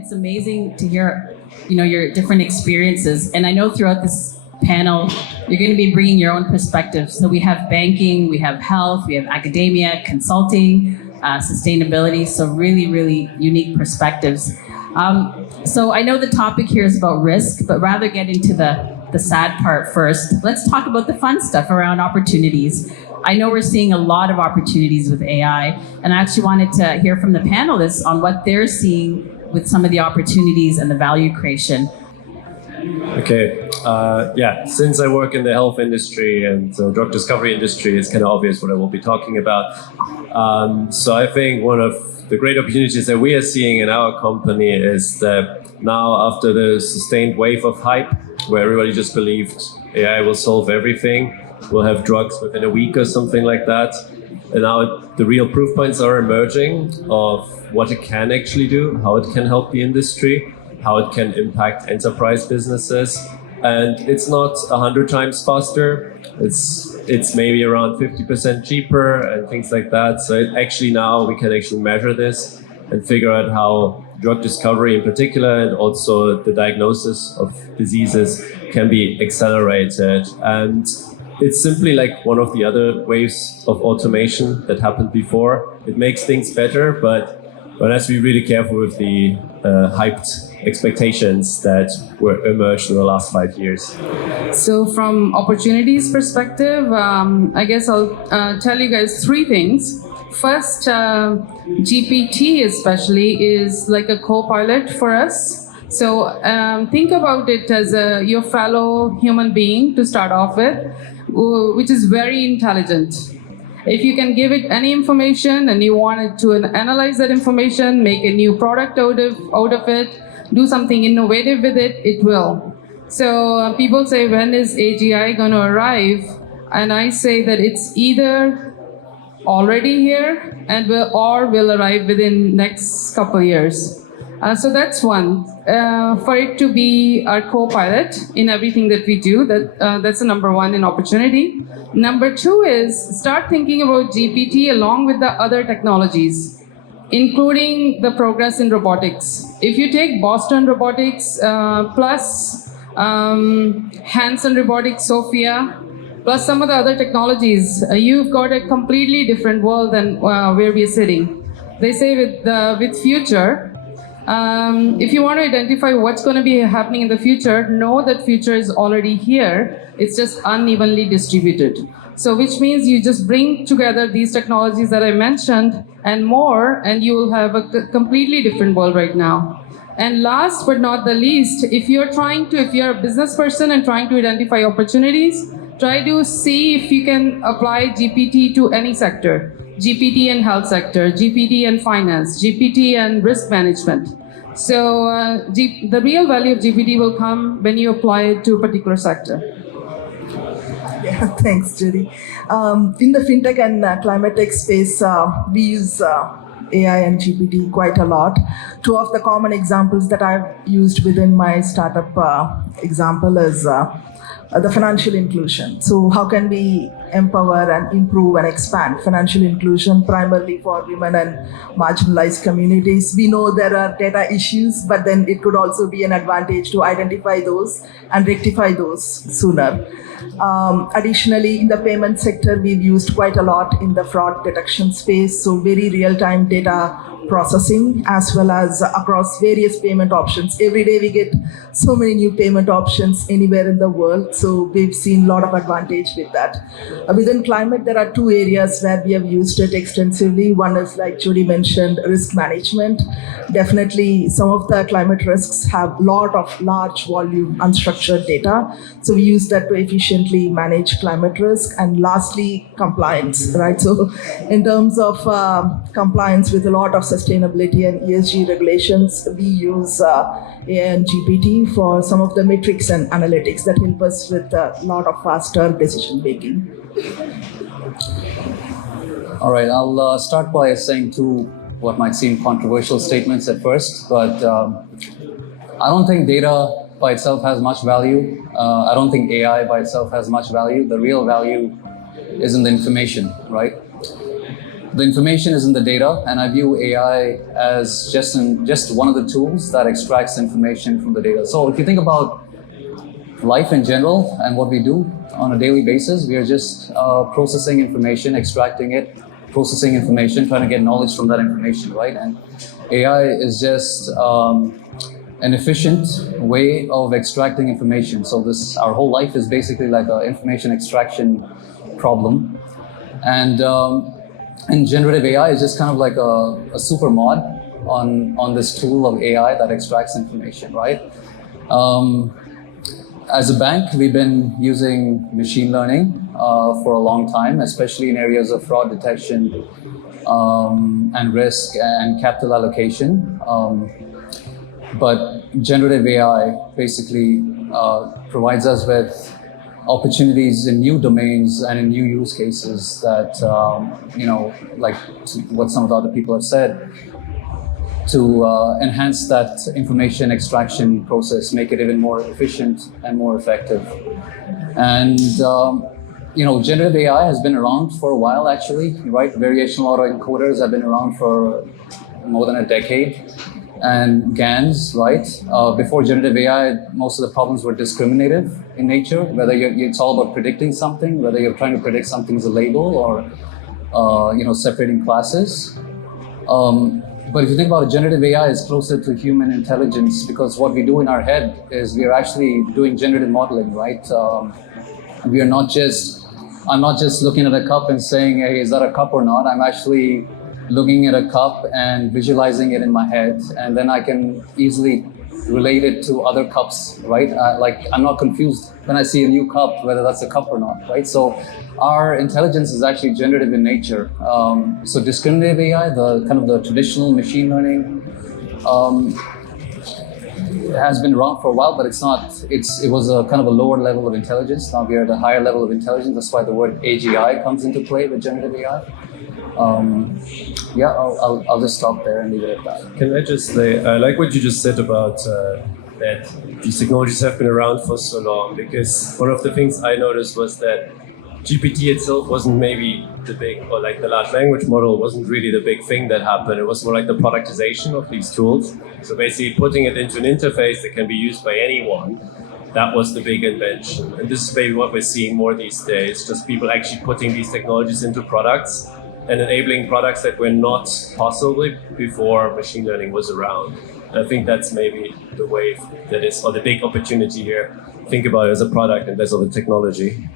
It's amazing to hear, your different experiences. And I know throughout this panel, you're going to be bringing your own perspectives. So we have banking, we have health, we have academia, consulting, sustainability. So really, really unique perspectives. So I know the topic here is about risk, but rather get into the sad part first. Let's talk about the fun stuff around opportunities. I know we're seeing a lot of opportunities with AI, and I actually wanted to hear from the panelists on what they're seeing with some of the opportunities and the value creation. Okay, since I work in the health industry and the drug discovery industry, it's kind of obvious what I will be talking about. So I think one of the great opportunities that we are seeing in our company is that now, after the sustained wave of hype, where everybody just believed AI will solve everything, we'll have drugs within a week or something like that. And now the real proof points are emerging of what it can actually do, how it can help the industry, how it can impact enterprise businesses. And it's not 100 times faster. It's maybe around 50% cheaper and things like that. So now we can actually measure this and figure out how drug discovery in particular, and also the diagnosis of diseases, can be accelerated. And it's simply like one of the other waves of automation that happened before. It makes things better, but one has to be really careful with the hyped expectations that were emerged in the last 5 years. So from opportunities perspective, I guess I'll tell you guys 3 things. First, GPT especially is like a co-pilot for us. So think about it as your fellow human being to start off with, which is very intelligent. If you can give it any information and you want it to analyze that information, make a new product out of it, do something innovative with it, it will. So people say, when is AGI going to arrive? And I say that it's either already here or will arrive within next couple years. So that's one. For it to be our co-pilot in everything that we do, that's the number one in opportunity. Number 2 is start thinking about GPT along with the other technologies, including the progress in robotics. If you take Boston Robotics plus Hanson Robotics, Sophia, plus some of the other technologies, you've got a completely different world than where we are sitting. They say with future, if you want to identify what's going to be happening in the future, know that future is already here. It's just unevenly distributed. So which means you just bring together these technologies that I mentioned and more, and you will have a completely different world right now. And last but not the least, if you're a business person and trying to identify opportunities, try to see if you can apply GPT to any sector. GPT and health sector, GPT and finance, GPT and risk management. So the real value of GPT will come when you apply it to a particular sector. Yeah, thanks, Jodie. In the fintech and climate tech space, we use AI and GPT quite a lot. 2 of the common examples that I've used within my startup example is the financial inclusion. So how can we empower and improve and expand financial inclusion primarily for women and marginalized communities? We know there are data issues, but then it could also be an advantage to identify those and rectify those sooner. Additionally, in the payment sector, we've used quite a lot in the fraud detection space, so very real-time data processing as well as across various payment options. Every day we get so many new payment options anywhere in the world, so we've seen a lot of advantage with that. Within climate, there are 2 areas where we have used it extensively. One is, like Jodie mentioned, risk management. Definitely some of the climate risks have a lot of large volume unstructured data, so we use that to efficiently manage climate risk. And lastly, compliance, right? So in terms of compliance with a lot of sustainability and ESG regulations, we use AI and GPT for some of the metrics and analytics that help us with a lot of faster decision making. All right, I'll start by saying 2 what might seem controversial statements at first, but I don't think data by itself has much value. I don't think AI by itself has much value. The real value is in the information, right? the information is in the data, and I view AI as just one of the tools that extracts information from the data. So if you think about life in general and what we do on a daily basis, we are just processing information, extracting it, processing information, trying to get knowledge from that information, right? And AI is just an efficient way of extracting information. So our whole life is basically like an information extraction problem. And generative AI is just kind of like a super mod on this tool of AI that extracts information, right? As a bank, we've been using machine learning for a long time, especially in areas of fraud detection and risk and capital allocation. But generative AI basically provides us with opportunities in new domains and in new use cases that, like what some of the other people have said, to enhance that information extraction process, make it even more efficient and more effective. And, generative AI has been around for a while, actually, right? Variational autoencoders have been around for more than a decade. And GANs, right? Before generative AI, most of the problems were discriminative in nature, whether it's all about predicting something, whether you're trying to predict something as a label or, separating classes. But if you think about it, generative AI is closer to human intelligence because what we do in our head is we are actually doing generative modeling, right? I'm not just looking at a cup and saying, hey, is that a cup or not? I'm actually looking at a cup and visualizing it in my head, and then I can easily relate it to other cups, right? I'm not confused when I see a new cup, whether that's a cup or not, right? So our intelligence is actually generative in nature. So discriminative AI, the kind of the traditional machine learning, has been around for a while, but it was a kind of a lower level of intelligence. Now we are at a higher level of intelligence. That's why the word AGI comes into play with generative AI. I'll just stop there and leave it at that. Can I just say, I like what you just said about that these technologies have been around for so long, because one of the things I noticed was that GPT itself wasn't maybe the big, or like the large language model wasn't really the big thing that happened. It was more like the productization of these tools. So basically putting it into an interface that can be used by anyone. That was the big invention. And this is maybe what we're seeing more these days, just people actually putting these technologies into products and enabling products that were not possible before machine learning was around. And I think that's maybe the wave that is, or the big opportunity here. Think about it as a product and less of a technology.